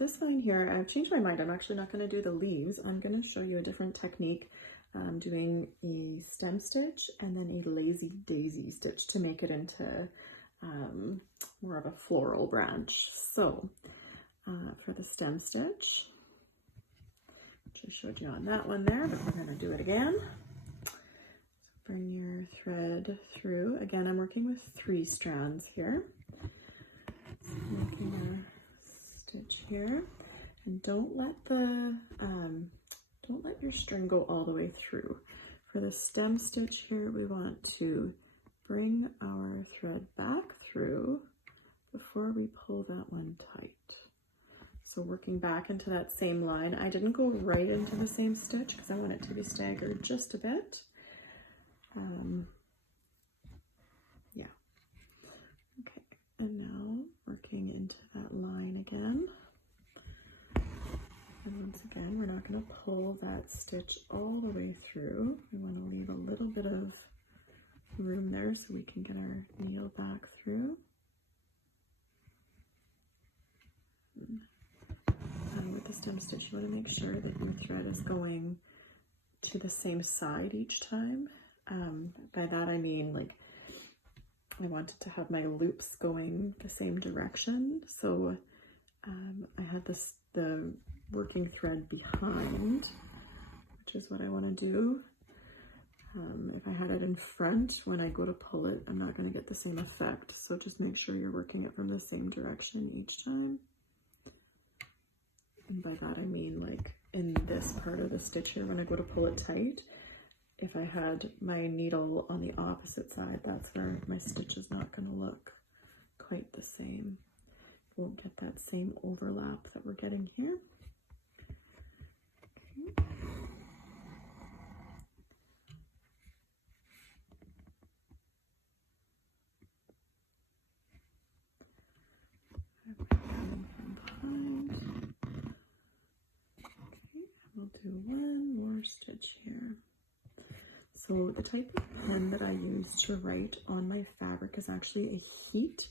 this vine here, I've changed my mind. I'm actually not going to do the leaves. I'm going to show you a different technique. I'm doing a stem stitch and then a lazy daisy stitch to make it into more of a floral branch. So for the stem stitch, just showed you on that one there, but we're going to do it again. So bring your thread through. Again, I'm working with 3 strands here. So making a stitch here, and don't let your string go all the way through. For the stem stitch here, we want to bring our thread back through before we pull that one tight. So working back into that same line, I didn't go right into the same stitch because I want it to be staggered just a bit. Yeah. Okay, and now working into that line again. And once again, we're not going to pull that stitch all the way through. We want to leave a little bit of room there so we can get our needle back through. With the stem stitch, you want to make sure that your thread is going to the same side each time. By that I mean, like, I wanted to have my loops going the same direction. So I had the working thread behind, which is what I want to do. If I had it in front, when I go to pull it, I'm not going to get the same effect. So just make sure you're working it from the same direction each time. And by that I mean, like, in this part of the stitch here, when I go to pull it tight, if I had my needle on the opposite side, that's where my stitch is not going to look quite the same. Won't get that same overlap that we're getting here. Okay. We'll do one more stitch here. So the type of pen that I use to write on my fabric is actually a heat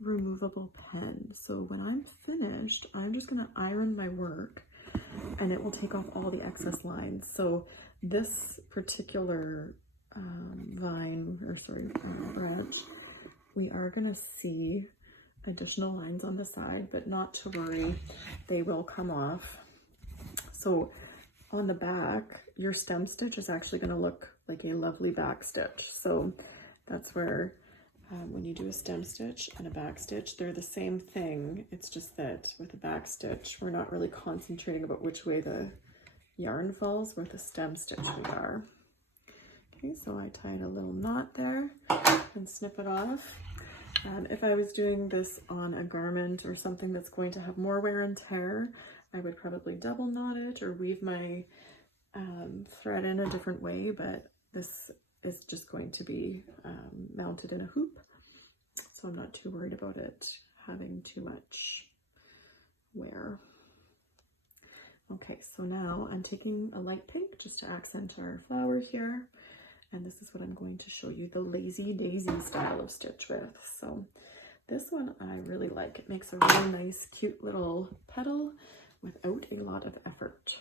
removable pen. So when I'm finished, I'm just going to iron my work and it will take off all the excess lines. So this particular branch, we are going to see additional lines on the side, but not to worry, they will come off. So on the back, your stem stitch is actually going to look like a lovely back stitch. So that's where when you do a stem stitch and a back stitch, they're the same thing. It's just that with a back stitch, we're not really concentrating about which way the yarn falls. With a stem stitch, we are. Okay, so I tied a little knot there and snip it off. If I was doing this on a garment or something that's going to have more wear and tear, I would probably double knot it or weave my thread in a different way, but this is just going to be mounted in a hoop, so I'm not too worried about it having too much wear. Okay, so now I'm taking a light pink just to accent our flower here, and this is what I'm going to show you the lazy daisy style of stitch with. So this one I really like. It makes a really nice cute little petal without a lot of effort.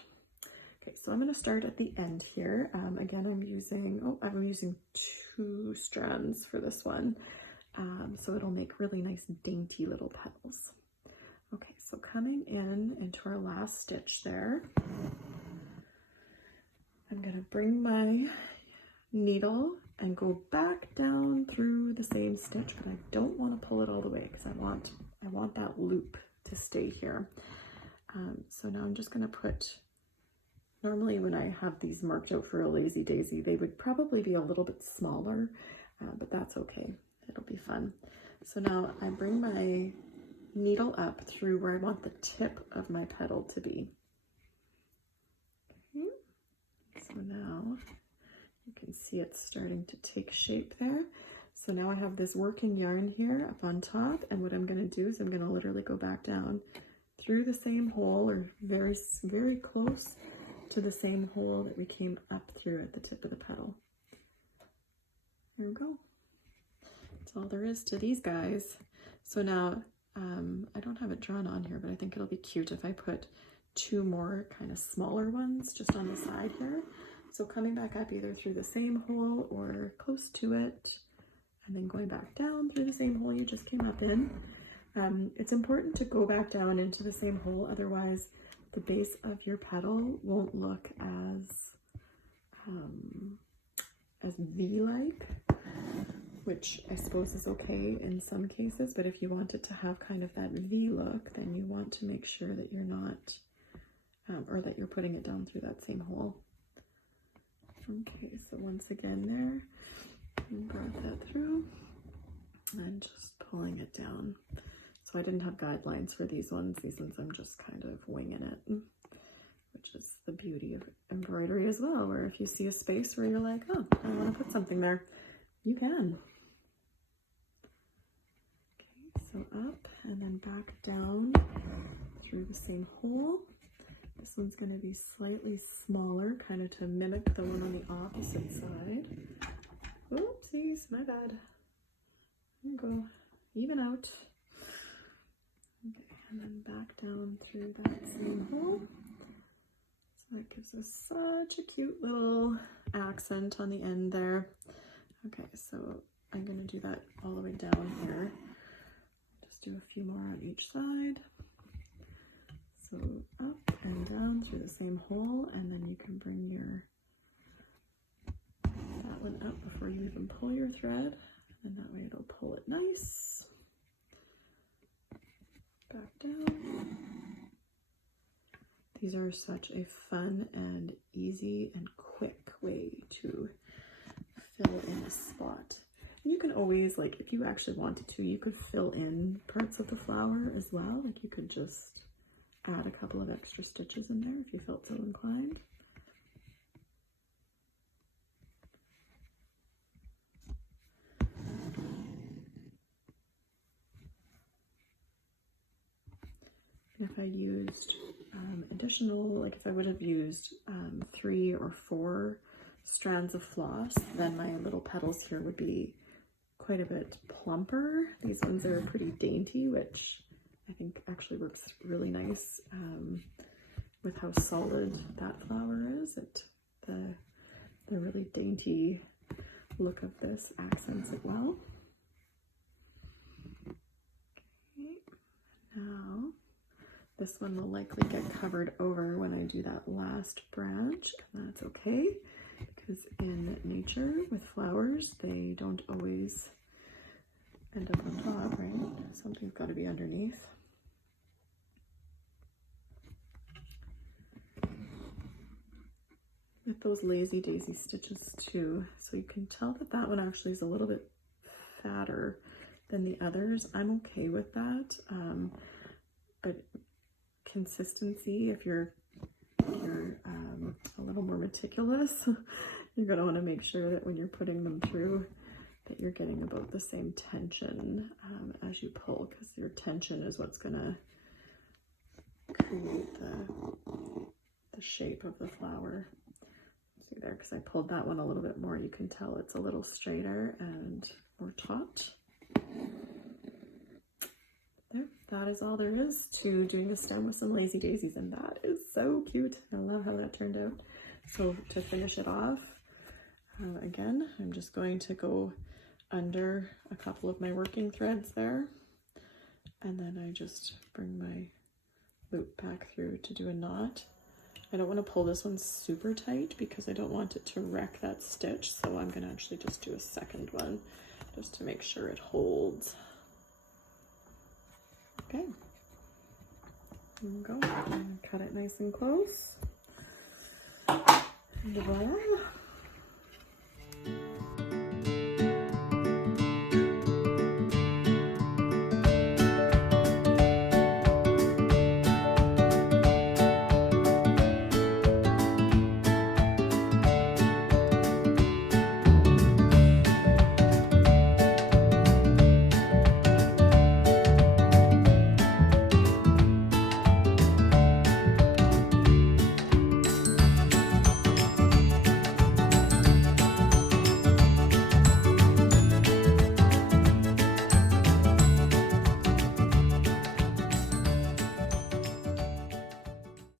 Okay, so I'm going to start at the end here. Again, I'm using 2 strands for this one, so it'll make really nice dainty little petals. Okay, so coming into our last stitch there, I'm going to bring my needle and go back down through the same stitch, but I don't want to pull it all the way because I want that loop to stay here. So now I'm just going to put, normally when I have these marked out for a lazy daisy, they would probably be a little bit smaller, but that's okay. It'll be fun. So now I bring my needle up through where I want the tip of my petal to be. Okay. So now you can see it's starting to take shape there. So now I have this working yarn here up on top, and what I'm going to do is I'm going to literally go back down through the same hole, or very, very close to the same hole that we came up through at the tip of the petal. There we go. That's all there is to these guys. So now I don't have it drawn on here, but I think it'll be cute if I put 2 more kind of smaller ones just on the side here. So coming back up either through the same hole or close to it, and then going back down through the same hole you just came up in. It's important to go back down into the same hole, otherwise the base of your petal won't look as V-like, which I suppose is okay in some cases, but if you want it to have kind of that V look, then you want to make sure that you're not, or that you're putting it down through that same hole. Okay, so once again there, brought that through and just pulling it down. So I didn't have guidelines for these ones. These ones I'm just kind of winging it, which is the beauty of embroidery as well, where if you see a space where you're like, oh, I want to put something there, you can. Okay, so up and then back down through the same hole. This one's going to be slightly smaller, kind of to mimic the one on the opposite side. Oopsies, my bad. There we go. Even out. Okay, and then back down through that same hole. So that gives us such a cute little accent on the end there. Okay, so I'm going to do that all the way down here. Just do a few more on each side. So up and down through the same hole, and then you can bring that one up before you even pull your thread, and that way it'll pull it nice. Back down. These are such a fun and easy and quick way to fill in a spot. And you can always, like, if you actually wanted to, you could fill in parts of the flower as well. Like, you could just add a couple of extra stitches in there if you felt so inclined. And if I used additional, like if I would have used 3 or 4 strands of floss, then my little petals here would be quite a bit plumper. These ones are pretty dainty, which I think actually works really nice with how solid that flower is. The really dainty look of this accents it well. Okay, now this one will likely get covered over when I do that last branch, and that's okay, because in nature with flowers, they don't always end up on top, right? Something's got to be underneath. With those lazy daisy stitches too, so you can tell that that one actually is a little bit fatter than the others. I'm okay with that, but consistency, if you're a little more meticulous, you're going to want to make sure that when you're putting them through that you're getting about the same tension as you pull, because your tension is what's going to create the shape of the flower. See there, because I pulled that one a little bit more, you can tell it's a little straighter and more taut. There, that is all there is to doing a stem with some lazy daisies, and that is so cute. I love how that turned out. So to finish it off, again, I'm just going to go under a couple of my working threads there, and then I just bring my loop back through to do a knot. I don't want to pull this one super tight because I don't want it to wreck that stitch, so I'm going to actually just do a second one just to make sure it holds. Okay, there we go. And cut it nice and close. And voila.